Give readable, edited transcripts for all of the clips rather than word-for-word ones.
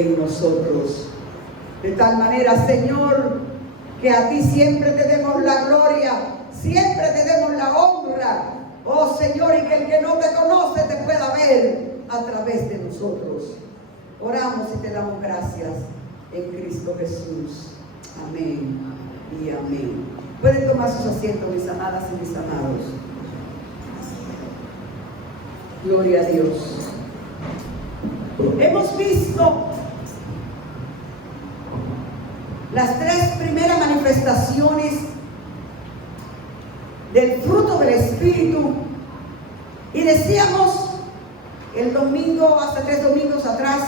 en nosotros. De tal manera, Señor, que a ti siempre te demos la gloria, siempre te demos la honra, oh Señor, y que el que no te conoce te pueda ver a través de nosotros. Oramos y te damos gracias en Cristo Jesús. Amén y amén. Pueden tomar sus asientos, mis amadas y mis amados. Gloria a Dios. Hemos visto las tres primeras manifestaciones del fruto del Espíritu, y decíamos el domingo, hace 3 domingos atrás,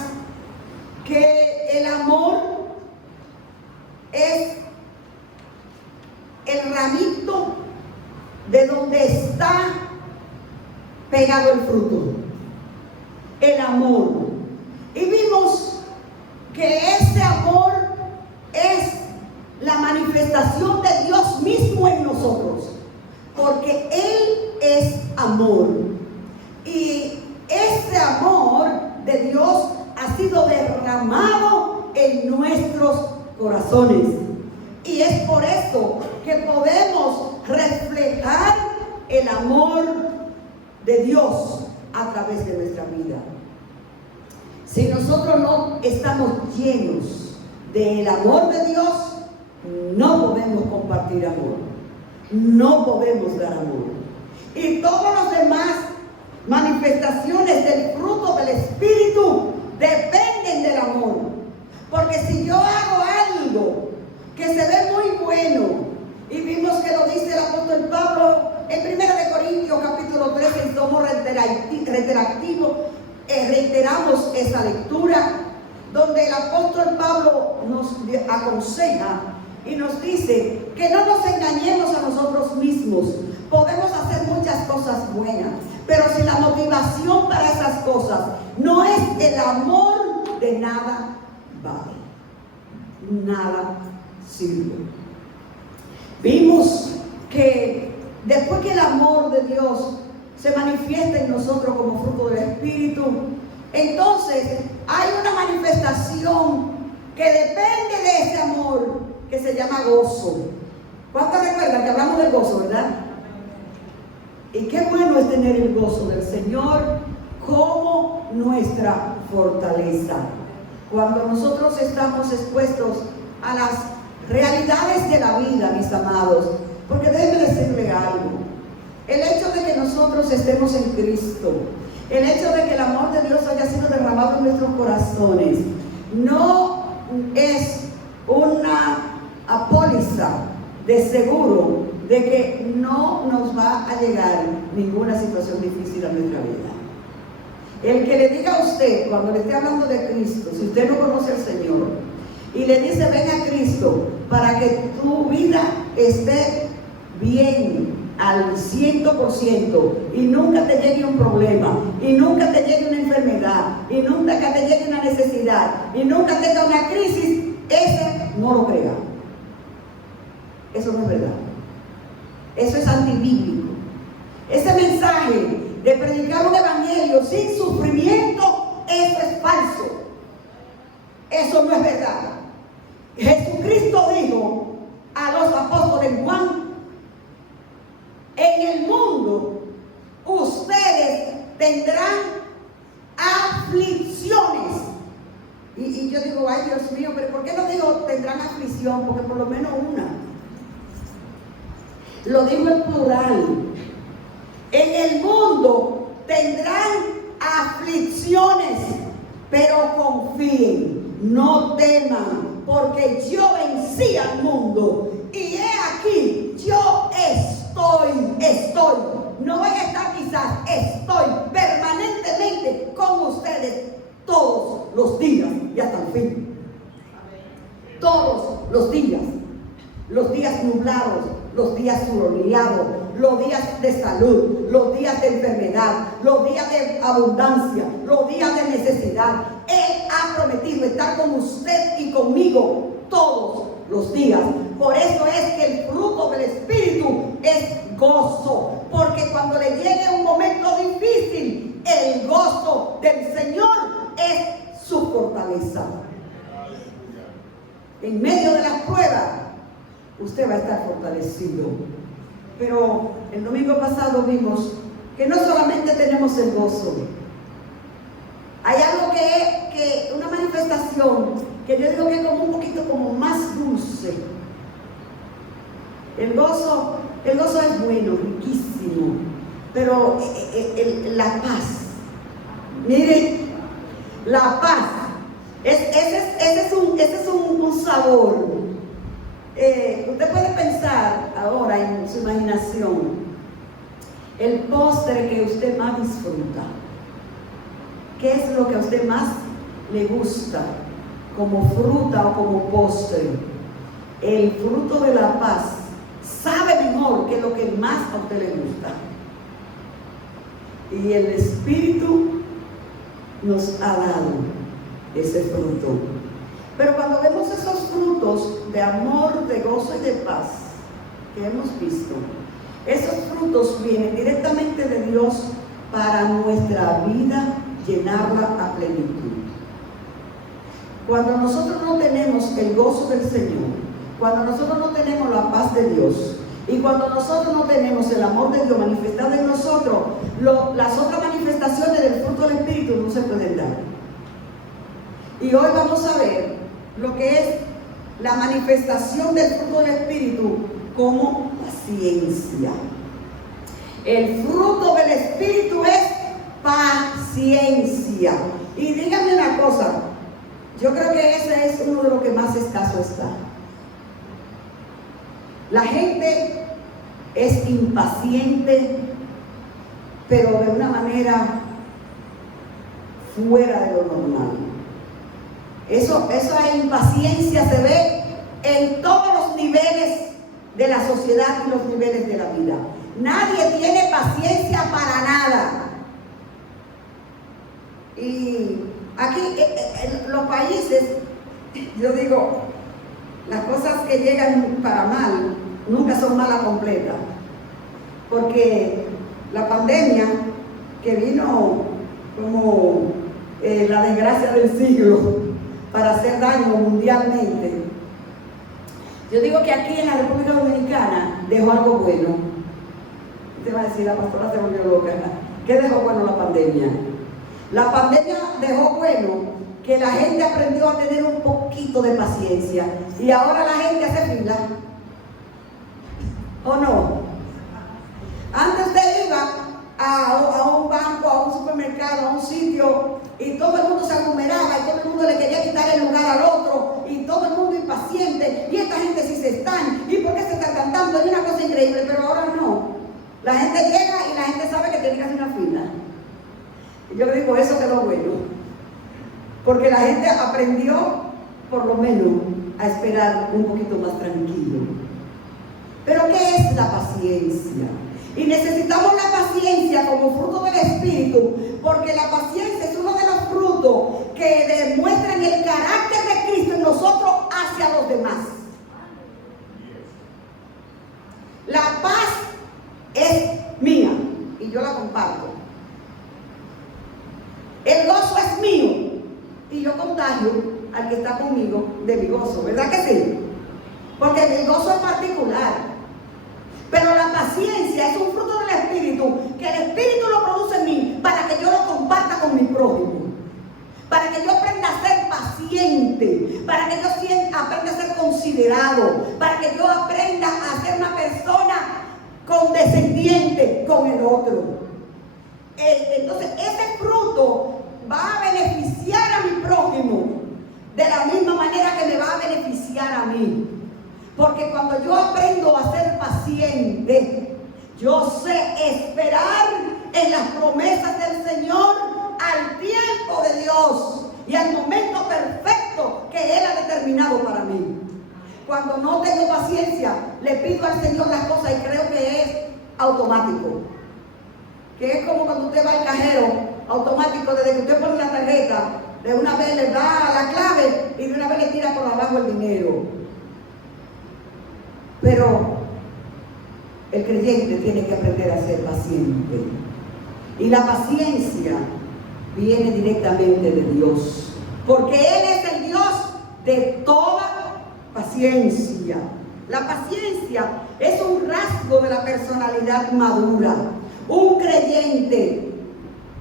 que el amor es el ramito de donde está pegado el fruto, el amor. Y vimos que ese amor es la manifestación de Dios mismo en nosotros, porque Él es amor. Y ese amor de Dios ha sido derramado en nuestros corazones. Y es por eso que podemos reflejar el amor de Dios a través de nuestra vida. Si nosotros no estamos llenos del amor de Dios, no podemos compartir amor, no podemos dar amor. Y todas las demás manifestaciones del fruto del Espíritu dependen del amor. Porque si yo hago algo que se ve muy bueno, y vimos que lo dice el apóstol Pablo en 1 Corintios capítulo 13, y somos reiteramos esa lectura, donde el apóstol Pablo nos aconseja y nos dice que no nos engañemos a nosotros mismos. Podemos hacer muchas cosas buenas, pero si la motivación para esas cosas no es el amor, de nada vale, nada sirve. Vimos que después que el amor de Dios se manifiesta en nosotros como fruto del Espíritu, entonces hay una manifestación que depende de ese amor, que se llama gozo. ¿Cuántos recuerdan que hablamos del gozo, verdad? Y qué bueno es tener el gozo del Señor como nuestra fortaleza. Cuando nosotros estamos expuestos a las realidades de la vida, mis amados, porque déjenme decirle algo. El hecho de que nosotros estemos en Cristo, el hecho de que el amor de Dios haya sido derramado en nuestros corazones, no es una póliza de seguro de que no nos va a llegar ninguna situación difícil a nuestra vida. El que le diga a usted, cuando le esté hablando de Cristo, si usted no conoce al Señor, y le dice, ven a Cristo para que tu vida esté bien al 100%, y nunca te llegue un problema, y nunca te llegue una enfermedad, y nunca te llegue una necesidad, y nunca tenga una crisis, ese no lo crea. Eso no es verdad. Eso es antibíblico. Ese mensaje de predicar un evangelio sin sufrimiento, eso es falso. Eso no es verdad. Jesucristo dijo a los apóstoles en Juan: en el mundo ustedes tendrán aflicciones. Y yo digo, ay Dios mío, pero ¿por qué no digo tendrán aflicción? Porque por lo menos una. Lo digo en plural. En el mundo tendrán aflicciones, pero confíen, no teman, porque yo vencí al mundo. Y he aquí, yo estoy, no voy a estar quizás, estoy permanentemente con ustedes todos los días y hasta el fin. Todos los días nublados, los días soleados, los días de salud, los días de enfermedad, los días de abundancia, los días de necesidad. Él ha prometido estar con usted y conmigo todos los días. Por eso es que el fruto del Espíritu es gozo, porque cuando le llegue un momento difícil, el gozo del Señor es su fortaleza. En medio de las pruebas, usted va a estar fortalecido. Pero el domingo pasado vimos que no solamente tenemos el gozo. Hay algo que una manifestación que yo digo que es como un poquito como más dulce. El gozo es bueno, riquísimo, pero la paz, miren, la paz, ese es un sabor. Usted puede pensar ahora en su imaginación el postre que usted más disfruta. ¿Qué es lo que a usted más le gusta como fruta o como postre? El fruto de la paz sabe mejor que lo que más a usted le gusta. Y el Espíritu nos ha dado ese fruto. Pero cuando vemos esos frutos de amor, de gozo y de paz que hemos visto, esos frutos vienen directamente de Dios para nuestra vida, llenarla a plenitud. Cuando nosotros no tenemos el gozo del Señor, cuando nosotros no tenemos la paz de Dios, y cuando nosotros no tenemos el amor de Dios manifestado en nosotros, las otras manifestaciones del fruto del Espíritu no se pueden dar. Y hoy vamos a ver lo que es la manifestación del fruto del Espíritu como paciencia. El fruto del Espíritu es paciencia. Y díganme una cosa, yo creo que ese es uno de los que más escaso está. La gente es impaciente, pero de una manera fuera de lo normal. Esa impaciencia se ve en todos los niveles de la sociedad y los niveles de la vida. Nadie tiene paciencia para nada. Y aquí en los países, yo digo, las cosas que llegan para mal nunca son malas completas, porque la pandemia que vino como la desgracia del siglo para hacer daño mundialmente, yo digo que aquí en la República Dominicana dejó algo bueno. Usted va a decir, la pastora se volvió loca. ¿Qué dejó bueno la pandemia? La pandemia dejó bueno que la gente aprendió a tener un poquito de paciencia, y ahora la gente hace fila, ¿o no? Antes usted iba a un banco, a un supermercado, a un sitio, y todo el mundo se aglomeraba y todo el mundo le quería quitar el lugar al otro, y todo el mundo impaciente, y esta gente sí se están, y por qué se están cantando, y una cosa increíble. Pero ahora no, la gente llega y la gente sabe que tiene que hacer una fila. Y yo le digo, eso quedó bueno, porque la gente aprendió por lo menos a esperar un poquito más tranquilo. Pero ¿qué es la paciencia? Y necesitamos la paciencia como fruto del Espíritu, porque la paciencia es uno de los frutos que demuestran el carácter de Cristo en nosotros hacia los demás. La paz es mía y yo la comparto. El gozo es mío y yo contagio al que está conmigo de mi gozo, ¿verdad que sí? Porque el gozo es particular. Pero la paciencia es un fruto del Espíritu, que el Espíritu lo produce en mí para que yo lo comparta con mi prójimo, para que yo aprenda a ser paciente, para que yo aprenda a ser considerado, para que yo aprenda a ser una persona condescendiente con el otro. Entonces ese fruto va a beneficiar a mi prójimo de la misma manera que me va a beneficiar a mí. Porque cuando yo aprendo a ser paciente, yo sé esperar en las promesas del Señor al tiempo de Dios y al momento perfecto que Él ha determinado para mí. Cuando no tengo paciencia, le pido al Señor las cosas y creo que es automático. Que es como cuando usted va al cajero, automático, desde que usted pone la tarjeta, de una vez le da la clave y de una vez le tira por abajo el dinero. Pero el creyente tiene que aprender a ser paciente. Y la paciencia viene directamente de Dios. porque Él es el Dios de toda paciencia. La paciencia es un rasgo de la personalidad madura. Un creyente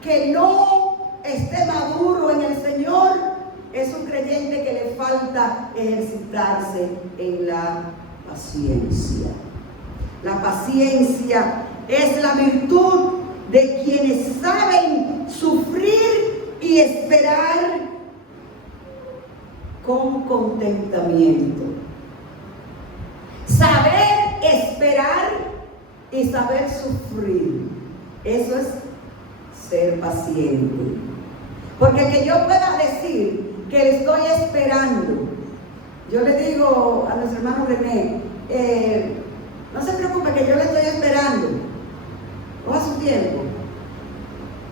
que no esté maduro en el Señor es un creyente que le falta ejercitarse en la paciencia. La paciencia es la virtud de quienes saben sufrir y esperar con contentamiento. Saber esperar y saber sufrir, eso es ser paciente. Porque que yo pueda decir que le estoy esperando, yo le digo a nuestro hermano René, no se preocupe que yo le estoy esperando, coja su tiempo.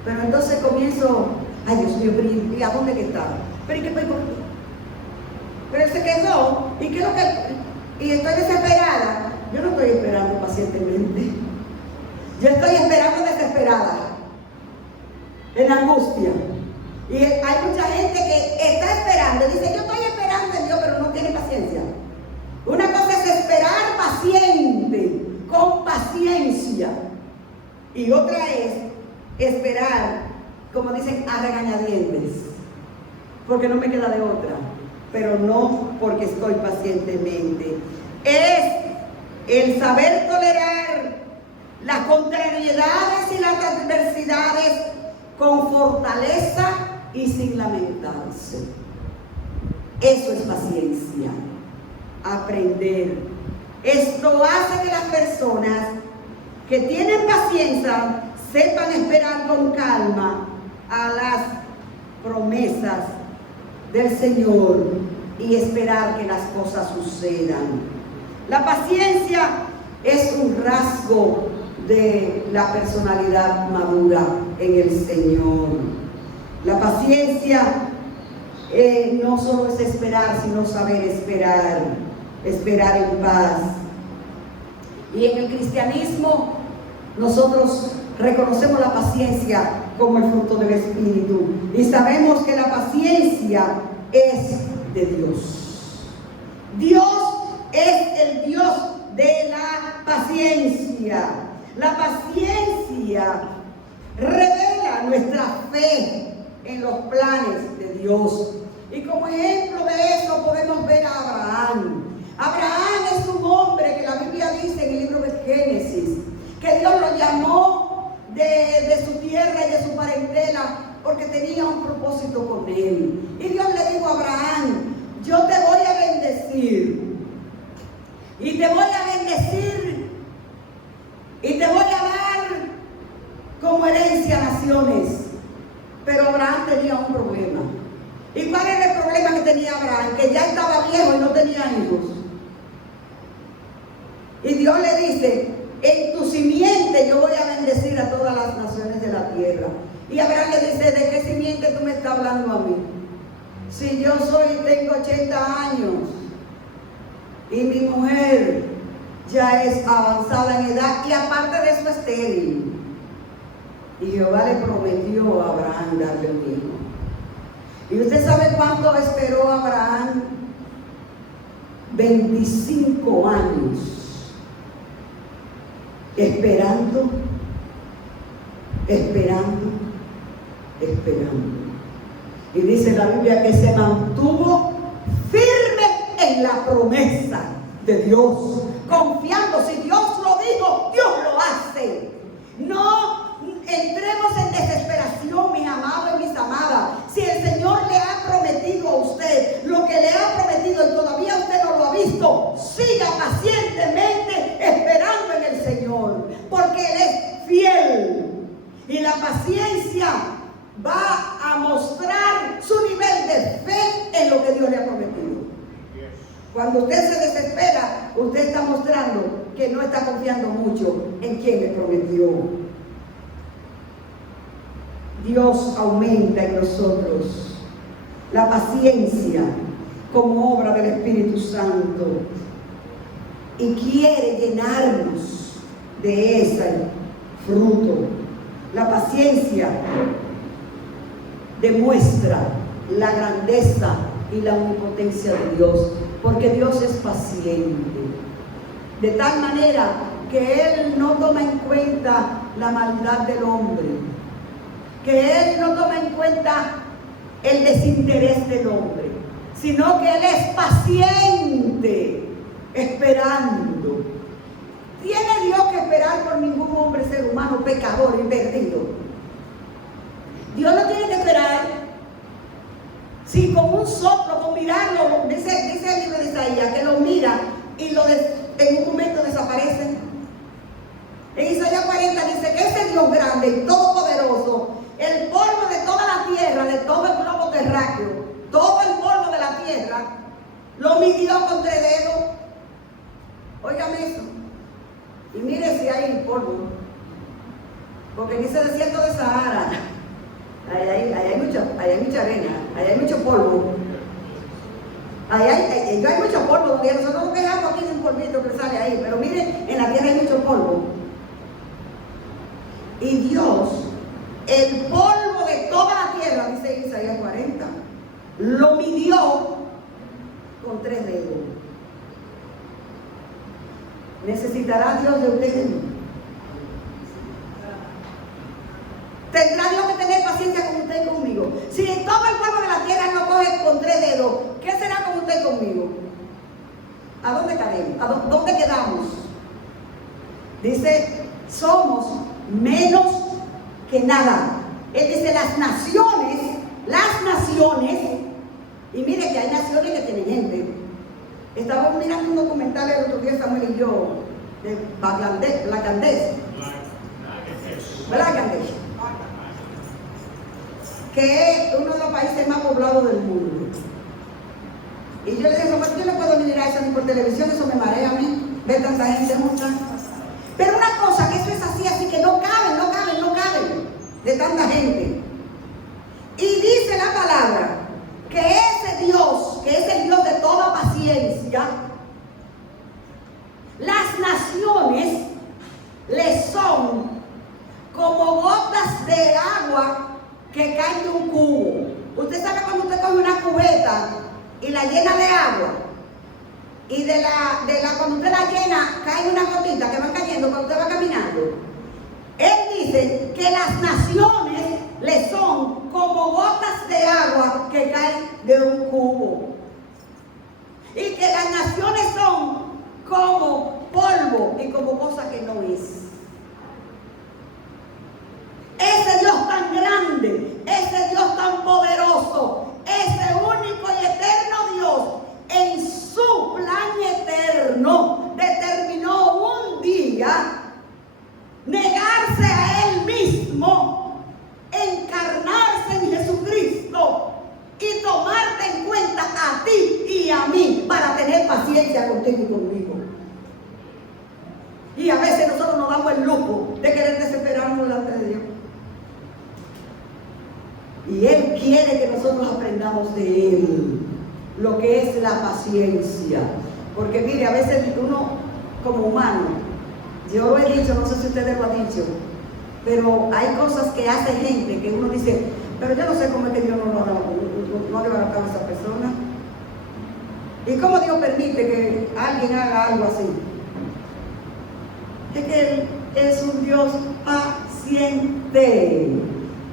Pero entonces comienzo, ay Dios mío, ¿y a dónde que estaba? ¿Pero y qué fue? Pero él se quedó, ¿y qué es lo que...? Y estoy desesperada. Yo no estoy esperando pacientemente. Yo estoy esperando desesperada, en angustia. Y hay mucha gente que está esperando, dice, yo estoy esperando en Dios, pero no tiene paciencia. Una cosa es esperar paciente, con paciencia. Y otra es esperar, como dicen, a regañadientes, porque no me queda de otra. Pero no porque estoy pacientemente. Es el saber tolerar las contrariedades y las adversidades con fortaleza y sin lamentarse. Eso es paciencia. Aprender. Esto hace que las personas que tienen paciencia sepan esperar con calma a las promesas del Señor y esperar que las cosas sucedan. La paciencia es un rasgo de la personalidad madura en el Señor. La paciencia no solo es esperar, sino saber esperar, esperar en paz. Y en el cristianismo nosotros reconocemos la paciencia como el fruto del Espíritu y sabemos que la paciencia es de Dios. Dios es el Dios de la paciencia. La paciencia revela nuestra fe en los planes de Dios. Y como ejemplo de eso podemos ver a Abraham. Abraham es un hombre que la Biblia dice en el libro de Génesis que Dios lo llamó de su tierra y de su parentela porque tenía un propósito con él. Y Dios le dijo a Abraham, yo te voy a bendecir y te voy a bendecir y te voy a dar como herencia a naciones. Pero Abraham tenía un problema. ¿Y cuál era el problema que tenía Abraham? Que ya estaba viejo y no tenía hijos. Y Dios le dice, en tu simiente yo voy a bendecir a todas las naciones de la tierra. Y Abraham le dice, ¿de qué simiente tú me estás hablando a mí? Si yo tengo 80 años y mi mujer ya es avanzada en edad y aparte de eso estéril. Y Jehová le prometió a Abraham darle un hijo. ¿Y usted sabe cuánto esperó Abraham? 25 años. Esperando. Y dice la Biblia que se mantuvo firme en la promesa de Dios. Confiando, si Dios lo dijo, Dios lo hace. No entremos en desesperación, mis amados y mis amadas. Si el Señor le ha prometido a usted lo que le ha prometido y todavía usted no lo ha visto, siga pacientemente esperando en el Señor, porque Él es fiel. Y la paciencia va a mostrar su nivel de fe en lo que Dios le ha prometido. Cuando usted se desespera, usted está mostrando que no está confiando mucho en quien le prometió. Dios aumenta en nosotros la paciencia como obra del Espíritu Santo y quiere llenarnos de ese fruto. La paciencia demuestra la grandeza y la omnipotencia de Dios, porque Dios es paciente, de tal manera que Él no toma en cuenta la maldad del hombre, que Él no toma en cuenta el desinterés del hombre, sino que Él es paciente, esperando. ¿Tiene Dios que esperar por ningún hombre, ser humano, pecador y perdido? Dios no tiene que esperar. Si con un soplo, con mirarlo, dice el libro de Isaías, que lo mira y en un momento desaparece. En Isaías 40 dice que ese Dios grande y todopoderoso, el polvo de toda la tierra, de todo el globo terráqueo, todo el polvo de la tierra, lo midió con 3 dedos. Óigame eso. Y mire si hay polvo. Porque en ese desierto de Sahara, ahí hay mucha arena, ahí hay mucho polvo. Ahí hay mucho polvo, donde nosotros nos quejamos aquí de un polvito que sale ahí, pero miren, en la tierra hay mucho polvo. Y Dios, el polvo de toda la tierra, dice Isaías 40, lo midió con 3 dedos. ¿Necesitará Dios de ustedes? ¿Tendrá Dios que tener paciencia con usted y conmigo? Si todo el polvo de la tierra lo coge con 3 dedos, ¿qué será con usted y conmigo? ¿A dónde caemos? ¿A dónde quedamos? Dice, somos menos que nada. Él dice, las naciones, y mire que hay naciones que tienen gente. Estábamos mirando un documental el otro día, Samuel y yo, de Bangladesh, que es uno de los países más poblados del mundo. Y yo le dije, Samuel, yo no puedo mirar eso ni por televisión, eso me marea a mí, ver tanta gente junta. Pero una cosa, que eso es así que no caben de tanta gente. Y dice la palabra que ese Dios, que es el Dios de toda paciencia, las naciones le son como gotas de agua que caen de un cubo. Usted sabe cuando usted coge una cubeta y la llena de agua, y cuando usted la llena cae una gotita que van cayendo cuando usted va caminando. Él dice que las naciones le son como gotas de agua que caen de un cubo, y que las naciones son como polvo y como cosa que no es. Ese Dios tan grande, ese Dios tan poderoso, ese único y eterno Dios, en su plan eterno, determinó un día negarse a Él mismo, encarnarse en Jesucristo y tomarte en cuenta a ti y a mí para tener paciencia contigo y conmigo. Y a veces nosotros nos damos el lujo de querer desesperarnos delante de Dios. Y Él quiere que nosotros aprendamos de Él lo que es la paciencia. Porque mire, a veces uno como humano, yo lo he dicho, no sé si ustedes lo han dicho, pero hay cosas que hace gente que uno dice, pero yo no sé cómo es que Dios no le va a dar a esa persona. ¿Y cómo Dios permite que alguien haga algo así? Es que Él es un Dios paciente.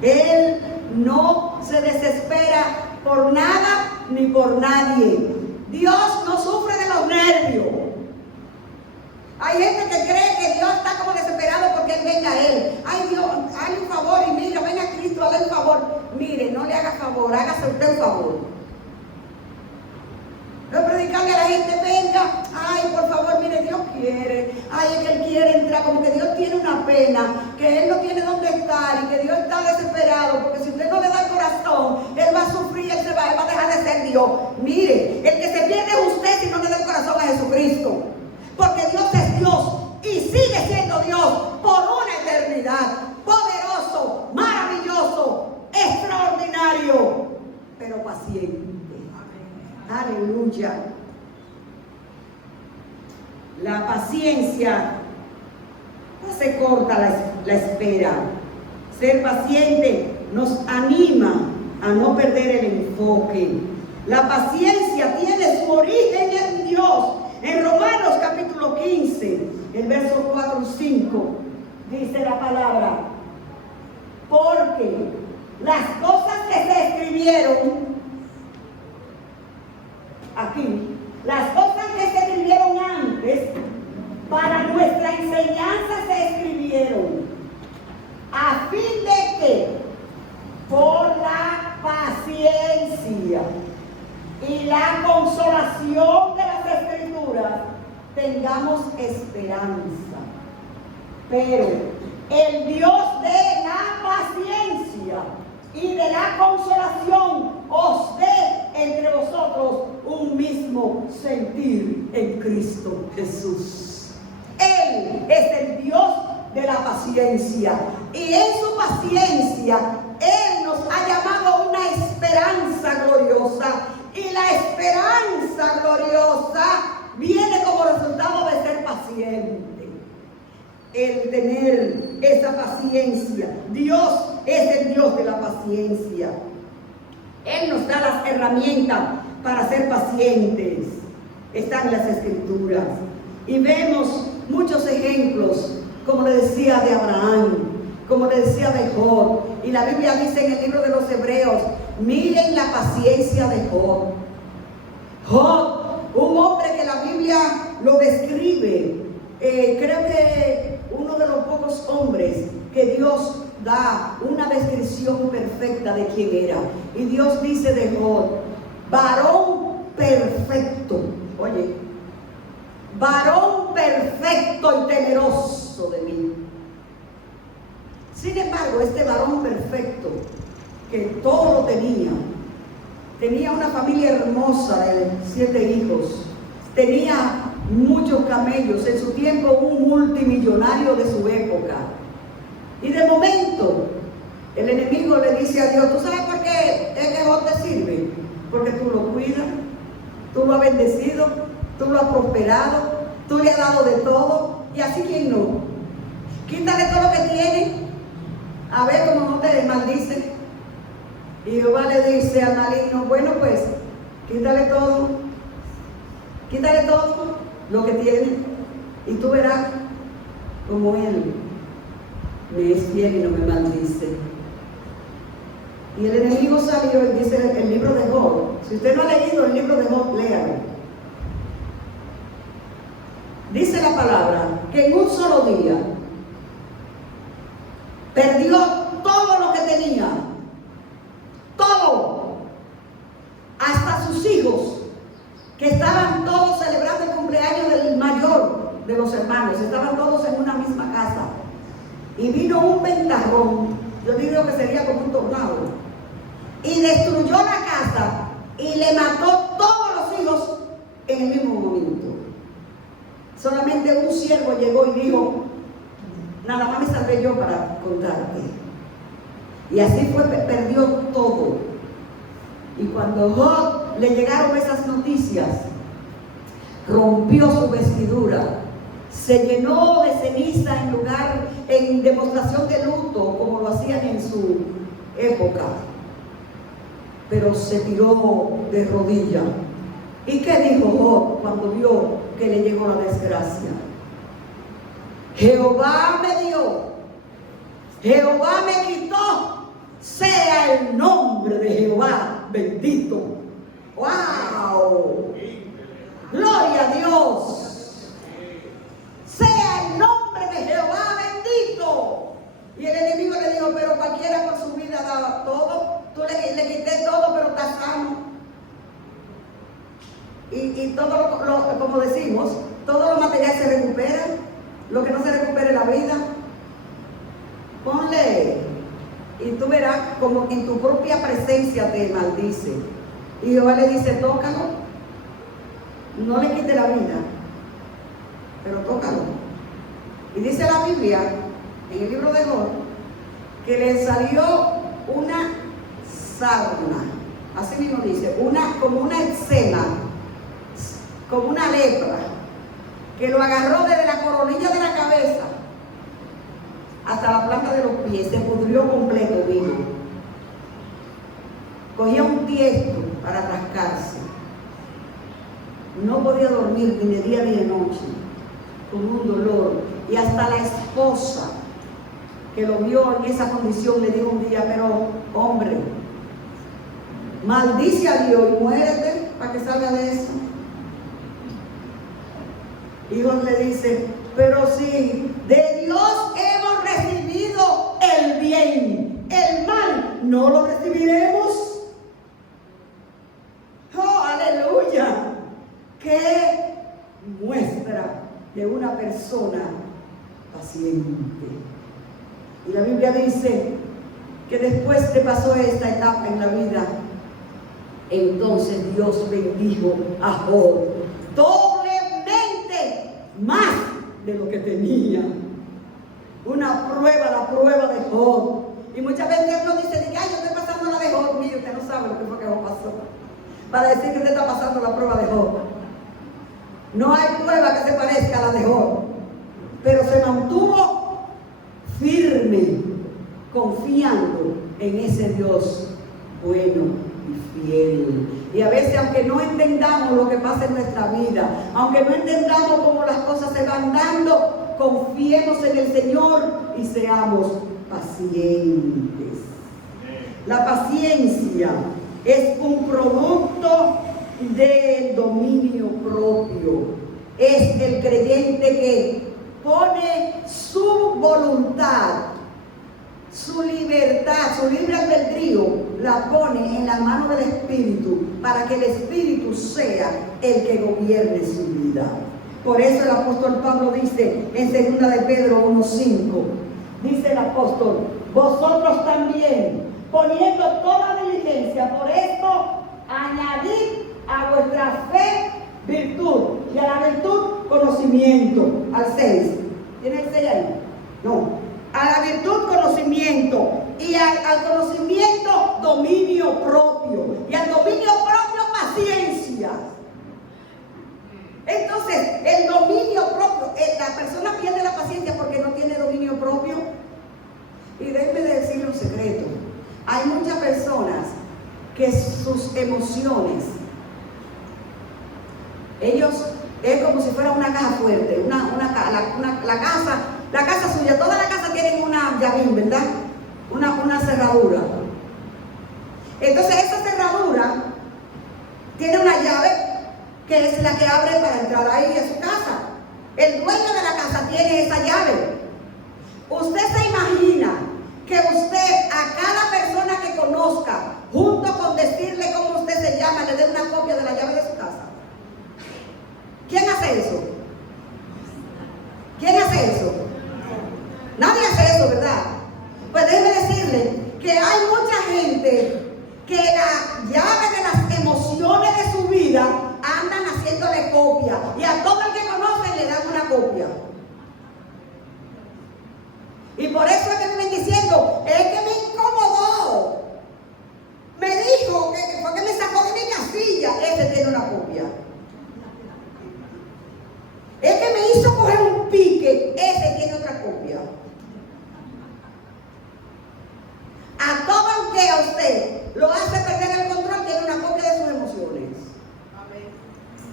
Él no se desespera por nada ni por nadie. Dios no sufre de los nervios. Hay gente que cree que Dios está como desesperado porque Él venga a Él. Ay Dios, hazle un favor y mira, venga a Cristo, hazle un favor. Mire, no le haga favor, hágase usted un favor. No predicarle a la gente, venga, ay, por favor, mire, Dios quiere. Ay, es que Él quiere entrar, como que Dios tiene una pena, que Él no tiene dónde estar y que Dios está desesperado, porque si usted no le da el corazón, Él va a sufrir, Él va a dejar de ser Dios. Mire, el que se pierde es usted si no le da el corazón a Jesucristo. Porque Dios es Dios y sigue siendo Dios por una eternidad. Poderoso, maravilloso, extraordinario, pero paciente. Aleluya. La paciencia hace corta la espera. Ser paciente nos anima a no perder el enfoque. La paciencia tiene su origen en Dios. En Romanos capítulo 15, el verso 4 y 5, dice la palabra: porque las cosas que se escribieron aquí, las cosas que se escribieron antes, para nuestra enseñanza se escribieron, a fin de que por la paciencia y la consolación de las Escrituras tengamos esperanza. Pero el Dios de la paciencia y de la consolación os dé entre vosotros un mismo sentir en Cristo Jesús. Él es el Dios de la paciencia, y en su paciencia Él nos ha llamado a una esperanza gloriosa, y la esperanza gloriosa viene como resultado de ser paciente. El tener esa paciencia. Dios es el Dios de la paciencia. Él nos da las herramientas para ser pacientes. Están en las Escrituras. Y vemos muchos ejemplos, como le decía, de Abraham, como le decía de Job. Y la Biblia dice en el libro de los Hebreos: miren la paciencia de Job. Job, un hombre que la Biblia lo describe, creo que uno de los pocos hombres que Dios da una descripción perfecta de quién era. Y Dios dice de Job: varón perfecto. Oye, varón perfecto y temeroso de mí. Sin embargo, este varón perfecto, que todo lo tenía una familia hermosa de 7 hijos, tenía muchos camellos, en su tiempo un multimillonario de su época. Y de momento, el enemigo le dice a Dios: ¿tú sabes por qué es que Job te sirve? Porque tú lo cuidas, tú lo has bendecido, tú lo has prosperado, tú le has dado de todo, y así quien no. Quítale todo lo que tiene, a ver cómo no te maldice. Y Jehová le dice al maligno: bueno, pues, quítale todo lo que tiene, y tú verás como él me es fiel y no me maldice. Y el enemigo salió, y dice el libro de Job. Si usted no ha leído el libro de Job, léalo. Dice la palabra que en un solo día perdió todo lo que tenía, todo, hasta sus hijos, que estaban todos celebrando el cumpleaños del mayor de los hermanos, estaban todos en una misma casa, y vino un ventarrón, yo digo que sería como un tornado, y destruyó la casa y le mató todos los hijos en el mismo momento. Solamente un siervo llegó y dijo: nada más me salvé yo para contarte. Y así fue, perdió todo. Y cuando Job le llegaron esas noticias, rompió su vestidura, se llenó de ceniza en demostración de luto, como lo hacían en su época, pero se tiró de rodillas. ¿Y qué dijo Job cuando vio que le llegó la desgracia? Jehová me dio, Jehová me quitó, sea el nombre de Jehová bendito. ¡Wow! ¡Gloria a Dios! Sea el nombre de Jehová bendito. Y el enemigo le dijo: pero cualquiera por su vida daba todo, tú le quité todo, pero está sano. Y todo como decimos, todo lo material se recupera, lo que no se recupera en la vida. Ponle, y tú verás como en tu propia presencia te maldice. Y Jehová le dice: tócalo, no le quite la vida, pero tócalo. Y dice la Biblia, en el libro de Job, que le salió una sarna, así mismo dice, como una eczema, como una lepra, que lo agarró desde la coronilla de la cabeza hasta la planta de los pies, se pudrió completo, vino. cogía un tiesto para rascarse. No podía dormir ni de día ni de noche, con un dolor. Y hasta la esposa que lo vio en esa condición le dijo un día: pero hombre, maldice a Dios y muérete para que salga de eso. Y Dios le dice: pero si de Dios hemos recibido el bien, el mal no lo recibiremos. ¡Oh, aleluya! ¡Qué muestra de una persona paciente! Y la Biblia dice que después que pasó esta etapa en la vida, entonces Dios bendijo a Job doblemente más de lo que tenía. Una prueba, la prueba de Job. Y muchas veces Dios nos dice: ay, yo estoy pasando la de Job. Mire, usted no sabe lo que fue que Job pasó, para decir que usted está pasando la prueba de Job. No hay prueba que se parezca a la de Job, pero se mantuvo firme, confiando en ese Dios bueno y fiel. Y a veces, aunque no entendamos lo que pasa en nuestra vida, aunque no entendamos cómo las cosas se van dando, confiemos en el Señor y seamos pacientes. La paciencia es un producto del dominio propio. Es el creyente que pone su voluntad, su libertad, su libre albedrío, la pone en la mano del Espíritu, para que el Espíritu sea el que gobierne su vida. Por eso el apóstol Pablo dice en 2 de Pedro 1:5, dice el apóstol: vosotros también, poniendo toda diligencia, por esto añadid a vuestra fe virtud, y a la virtud conocimiento. Al 6. ¿Tiene el 6 ahí? No. A la virtud conocimiento, y al conocimiento dominio propio, y al dominio propio paciencia. Entonces, el dominio propio, la persona pierde la paciencia porque no tiene dominio propio. Y déjenme decirle un secreto: hay muchas personas que sus emociones, ellos, es como si fuera una caja fuerte, la casa suya, toda la casa tiene una llavín, ¿verdad? Una cerradura. Entonces esa cerradura tiene una llave que es la que abre para entrar ahí a su casa. El dueño de la casa tiene esa llave. Usted se imagina que usted a cada persona que conozca, junto con decirle cómo usted se llama, le dé una copia de la llave de su casa. ¿Quién hace eso? ¿Quién hace eso? Nadie hace eso, ¿verdad? Pues déjeme decirle que hay mucha gente que la llave de las emociones de su vida andan haciéndole copia, y a todo el que conocen le dan una copia. Y por eso es que me ven diciendo: es que me incomodó, me dijo que porque me sacó de mi casilla. Ese tiene una copia. Es que me hizo coger un pique. Ese tiene otra copia. A todo el que a usted lo hace perder el control, tiene una copia de sus emociones.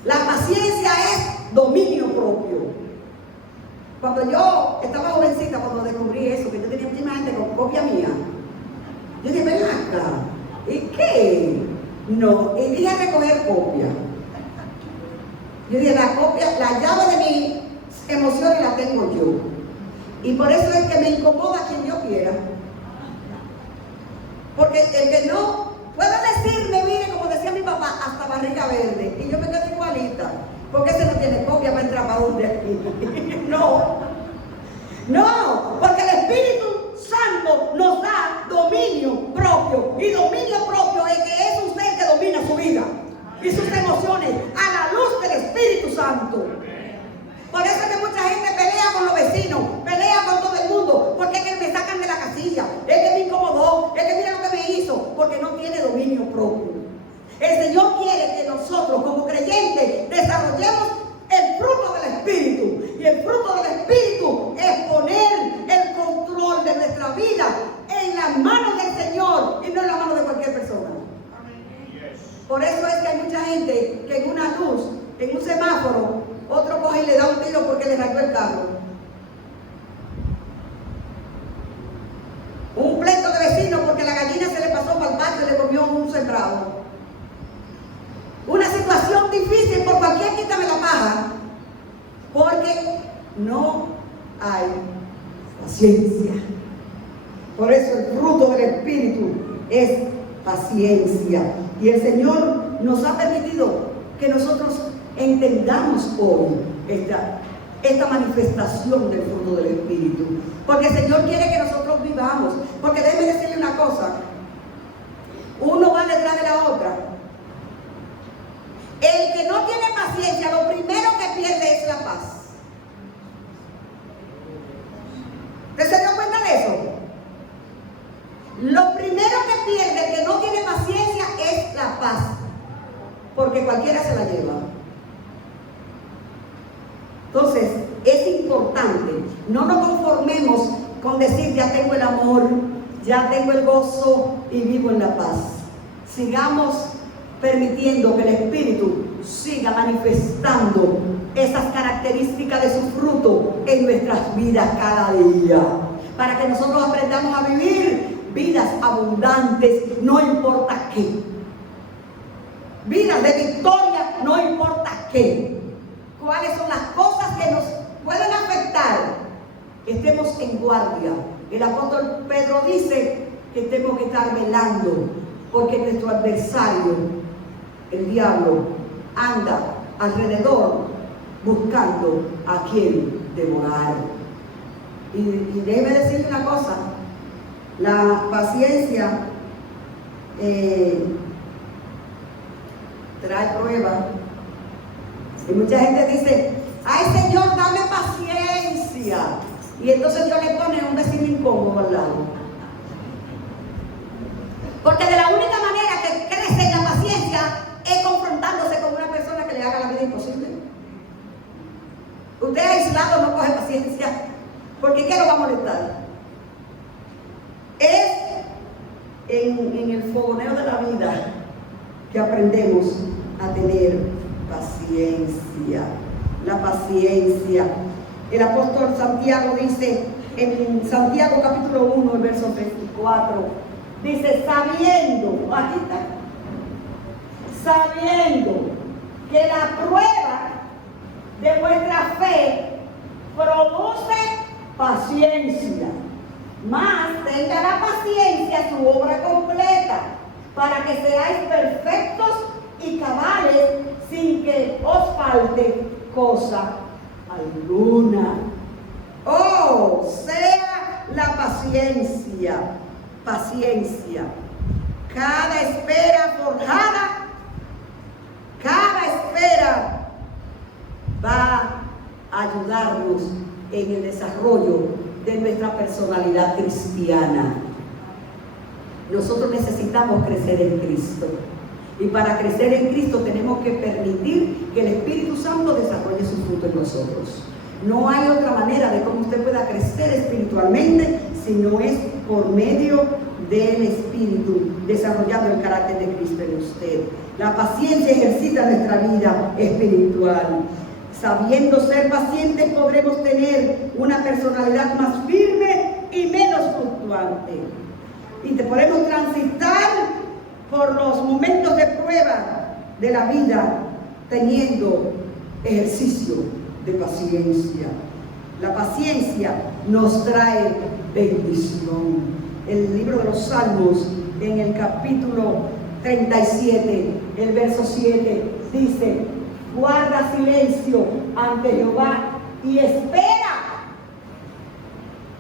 La paciencia es dominio propio. Cuando yo estaba jovencita, cuando descubrí eso, que yo tenía mucha gente con copia mía, yo dije: ven acá, ¿y qué? No, y dije a recoger copia. Yo dije: la copia, la llave de mis emociones la tengo yo. Y por eso es que me incomoda a quien yo quiera. Porque el que no puede decirme, mire, como decía mi papá, hasta barriga verde, y yo me quedo igualita, porque ese no tiene copia para entrar para donde aquí. No, porque el Espíritu Santo nos da dominio propio, y dominio propio es que es usted el que domina su vida y sus emociones a la luz del Espíritu Santo. Por eso es que mucha gente pelea con los vecinos, pelea con todo el mundo, porque es que me sacan de la casilla, es que me incomodó, es que mira lo que me hizo, porque no tiene dominio propio. El Señor quiere que nosotros como creyentes desarrollemos el fruto del Espíritu, y el fruto del Espíritu es poner el control de nuestra vida en las manos del Señor y no en las manos de cualquier persona. en un semáforo, otro coge y le da un tiro porque le rayó el carro. Un pleito de vecino porque la gallina se le pasó para el patio y le comió un sembrado. Una situación difícil por cualquier quítame la paja, porque no hay paciencia. Por eso el fruto del Espíritu es paciencia. Y el Señor nos ha permitido que nosotros entendamos hoy esta manifestación del fruto del Espíritu. Porque el Señor quiere que nosotros vivamos. Porque déjeme decirle una cosa. Uno va detrás de la otra. El que no tiene paciencia, lo primero que pierde es la paz. ¿Usted se dio cuenta de eso? Lo primero que pierde el que no tiene paciencia es la paz. Porque cualquiera se la lleva. Entonces, es importante, no nos conformemos con decir ya tengo el amor, ya tengo el gozo y vivo en la paz. Sigamos permitiendo que el Espíritu siga manifestando esas características de su fruto en nuestras vidas cada día, para que nosotros aprendamos a vivir vidas abundantes, no importa qué, vidas de victoria, no importa qué, cuáles son las cosas que nos pueden afectar. Estemos en guardia. El apóstol Pedro dice que tenemos que estar velando, porque nuestro adversario, el diablo, anda alrededor buscando a quien devorar. Y déjeme decirle una cosa, la paciencia trae prueba. Y mucha gente dice, ay Señor, dame paciencia. Y entonces Dios le pone un vecino incómodo al lado. Porque de la única manera que crece la paciencia es confrontándose con una persona que le haga la vida imposible. Usted aislado no coge paciencia, porque ¿qué lo va a molestar? Es en el fogoneo de la vida que aprendemos a tener paciencia. La paciencia. El apóstol Santiago dice en Santiago capítulo 1, el verso 34, dice, sabiendo, aquí está, sabiendo que la prueba de vuestra fe produce paciencia, mas tenga la paciencia su obra completa, para que seáis perfectos y cabales sin que os falte cosa alguna. Oh, sea la paciencia, paciencia. Cada espera forjada, cada espera va a ayudarnos en el desarrollo de nuestra personalidad cristiana. Nosotros necesitamos crecer en Cristo. Y para crecer en Cristo tenemos que permitir que el Espíritu Santo desarrolle su fruto en nosotros. No hay otra manera de cómo usted pueda crecer espiritualmente si no es por medio del Espíritu, desarrollando el carácter de Cristo en usted. La paciencia ejercita nuestra vida espiritual. Sabiendo ser pacientes podremos tener una personalidad más firme y menos fluctuante. Y te podemos transitar por los momentos de prueba de la vida teniendo ejercicio de paciencia. La paciencia nos trae bendición. El libro de los Salmos, en el capítulo 37, el verso 7, dice, guarda silencio ante Jehová y espera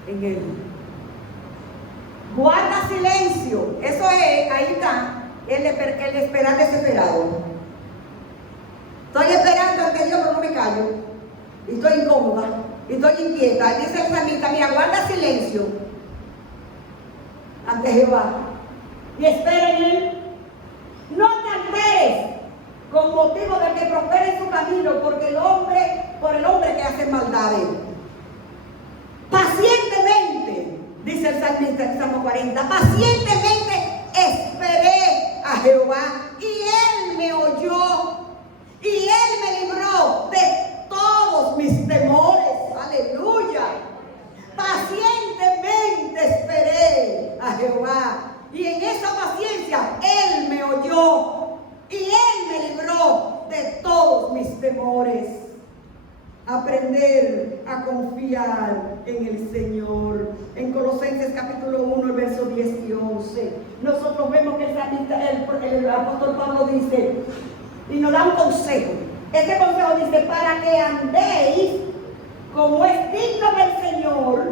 en él. Guarda silencio. Eso es, ahí está, el esperar desesperado. Estoy esperando ante Dios, pero no me callo. Y estoy incómoda, y estoy inquieta. Y dice el salmista, mira, guarda silencio ante Jehová y espera en él. No te alteres con motivo de que prospere su camino, porque por el hombre que hace maldades. Pacientemente, dice el salmista en Salmo 40, pacientemente esperé a Jehová y él me oyó y él me libró temores. Aprender a confiar en el Señor. En Colosenses capítulo 1, el verso 10 y 11, nosotros vemos que el apóstol Pablo dice, y nos da un consejo. Ese consejo dice, para que andéis como es digno del Señor,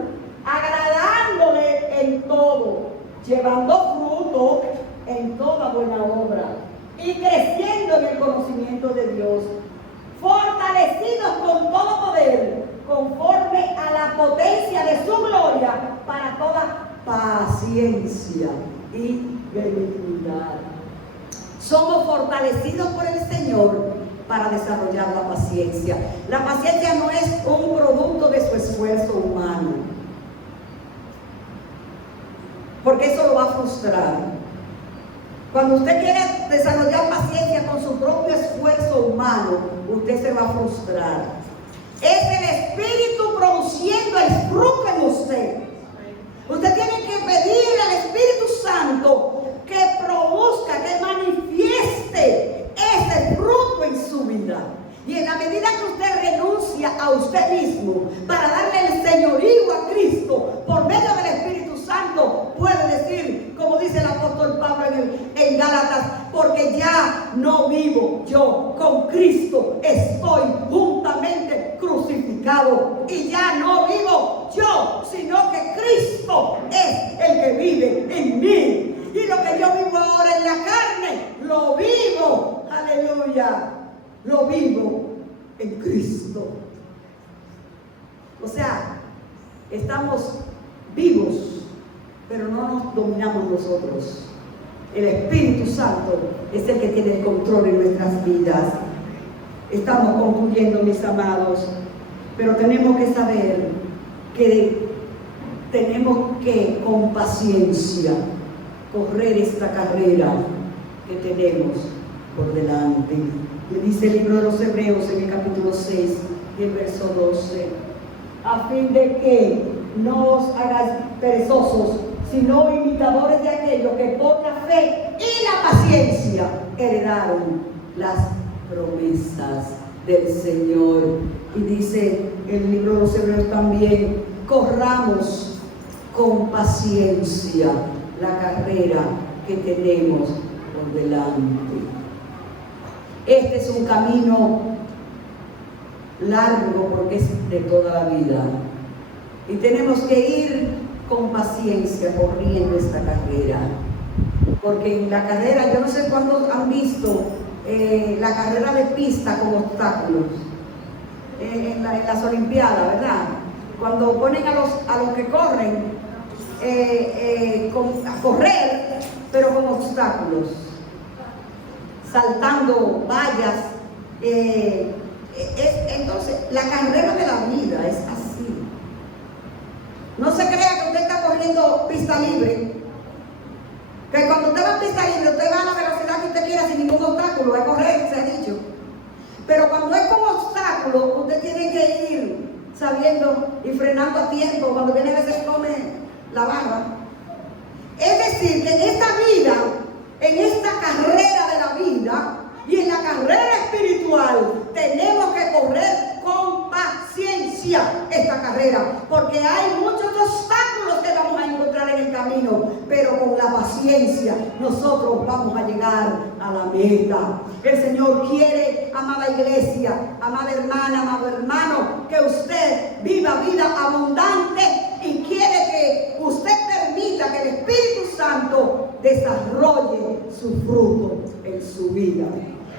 agradándole en todo, llevando fruto en toda buena obra y creciendo en el conocimiento de Dios, fortalecidos con todo poder, conforme a la potencia de su gloria, para toda paciencia y benignidad. Somos fortalecidos por el Señor para desarrollar la paciencia. La paciencia no es un producto de su esfuerzo humano, porque eso lo va a frustrar. Cuando usted quiere desarrollar paciencia con su propio esfuerzo humano, usted se va a frustrar. Es el Espíritu produciendo el fruto en usted. Usted tiene que pedirle al Espíritu Santo que produzca, que manifieste ese fruto en su vida. Y en la medida que usted renuncia a usted mismo para darle el señorío a Cristo por medio del Espíritu Santo, puede decir, como dice el apóstol Pablo en Gálatas, porque ya no vivo yo, con Cristo estoy juntamente crucificado. Y ya no vivo yo, sino que Cristo es el que vive en mí. Y lo que yo vivo ahora en la carne, lo vivo, aleluya, lo vivo en Cristo. O sea, estamos vivos, pero no nos dominamos nosotros. El Espíritu Santo es el que tiene el control en nuestras vidas. Estamos concluyendo, mis amados, pero tenemos que saber que tenemos que, con paciencia, correr esta carrera que tenemos por delante. Le dice el libro de los Hebreos en el capítulo 6 y el verso 12, a fin de que no os hagáis perezosos, sino imitadores de aquellos que por la fe y la paciencia heredaron las promesas del Señor. Y dice el libro de los Hebreos también, corramos con paciencia la carrera que tenemos por delante. Este es un camino largo porque es de toda la vida. Y tenemos que ir con paciencia corriendo esta carrera. Porque en la carrera, yo no sé cuántos han visto la carrera de pista con obstáculos en las Olimpiadas, ¿verdad? Cuando ponen a los que corren a correr, pero con obstáculos, saltando vallas. Entonces, la carrera de la vida es así. No se crea que usted está corriendo pista libre, que cuando usted va a pista libre, usted va a la velocidad que usted quiera sin ningún obstáculo, va a correr, se ha dicho. Pero cuando es con obstáculos, usted tiene que ir sabiendo y frenando a tiempo, cuando viene a veces come la barra. Es decir, que en esta vida, en esta carrera de la vida y en la carrera espiritual, tenemos que correr con paciencia esta carrera, porque hay muchos obstáculos que vamos a encontrar en el camino, pero con la paciencia nosotros vamos a llegar a la meta. El Señor quiere, amada iglesia, amada hermana, amado hermano, que usted viva vida abundante y quiere que usted permita que el Espíritu Santo desarrolle su fruto en su vida.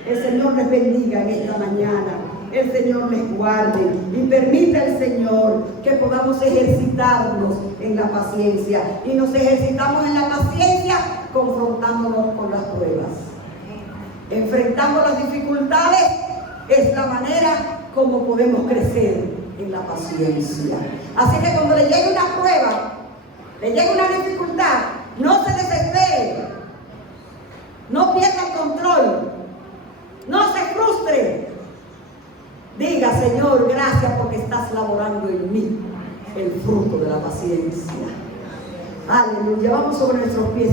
El Señor les bendiga en esta mañana. El Señor les guarde y permita el Señor que podamos ejercitarnos en la paciencia. Y nos ejercitamos en la paciencia confrontándonos con las pruebas. Enfrentando las dificultades es la manera como podemos crecer en la paciencia. Así que cuando le llegue una prueba, le llegue una dificultad, no se desespere, no pierda el control, no se frustre. Diga: Señor, gracias porque estás laborando en mí el fruto de la paciencia. Aleluya. Vamos sobre nuestros pies.